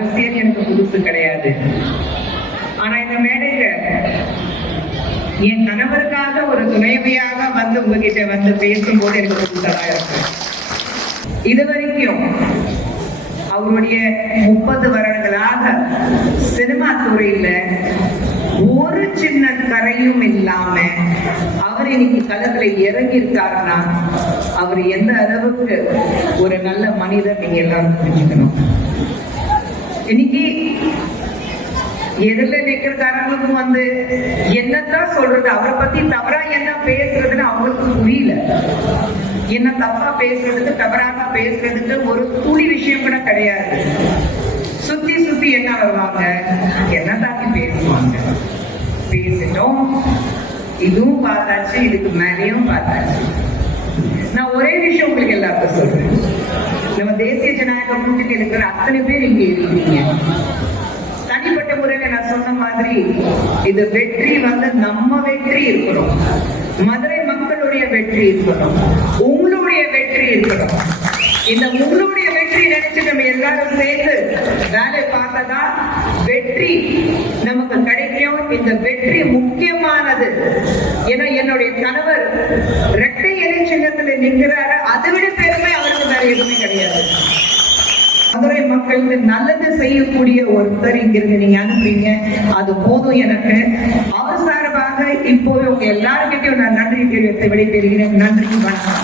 அரசியல் எனக்கு புதுசு கிடையாது. ஆனா இந்த மேடையில என் கணவருக்காக ஒரு துணைவியாக வந்து உங்ககிட்ட வந்து பேசும்போது எனக்கு புதுசாக இருக்கு. இதுவரைக்கும் அவருடைய 30 வருடங்களாக சினிமா துறையில ஒரு சின்ன கரையும் இல்லாம அவர் இன்னைக்கு களத்துல இறங்கி இருக்காருன்னா அவர் எந்த அளவுக்கு ஒரு நல்ல மனிதர் நீங்க எல்லாரும் புரிஞ்சுக்கணும். இன்னைக்கு எதிரில நிக்கிறக்காரங்களுக்கும் வந்து என்னத்தான் சொல்றது, அவரை பத்தி தவறா என்ன பேசுறதுன்னு அவங்களுக்கு புரியல. என்ன தப்பா பேசுறதுக்கு தவறாக பேசுறதுக்கு ஒரு துளி விஷயம் கூட கிடையாது. சுத்தி சுத்தி என்ன வருவாங்க, என்ன தாக்கி பேசுவாங்க. பேசிட்டோம், இதுவும் பார்த்தாச்சு, இதுக்கு மேலேயும் பார்த்தாச்சு. நான் ஒரே விஷயம் உங்களுக்கு எல்லாருக்கும் சொல்றேன். நம்ம தேசிய ஜனநாயக கூட்டத்தில் இருக்கிற அத்தனை பேர் இங்க இருக்கீங்க. தனிப்பட்ட முறையில நான் சொன்ன மாதிரி இது வெற்றி வந்து நம்ம வெற்றி இருக்கணும், மதுரை மக்களுடைய வெற்றி இருக்கணும், உங்களுடைய வெற்றி இருக்கணும். இந்த உங்களுடைய வெற்றி நினைச்சு நம்ம எல்லாரும் சேர்ந்து வேலை பார்த்ததா வெற்றி நமக்கு கிடைக்கும். இந்த வெற்றி முக்கியமானது. ஏன்னா என்னுடைய கணவர் இரட்டை இலை சின்னத்துல நிற்கிறாரு, அதை விட பெருமை அவருக்கு வேற எதுவுமே கிடையாது. மதுரை மக்களுக்கு நல்லது செய்யக்கூடிய ஒருத்தர் இங்கிருந்து நீங்க அனுப்புறீங்க, அது போதும் எனக்கு. அவர் சார்பாக இப்போ உங்க எல்லாருக்கிட்டையும் நான் நன்றி தெரிவித்து விடைபெறுகிறேன். நன்றி, வணக்கம்.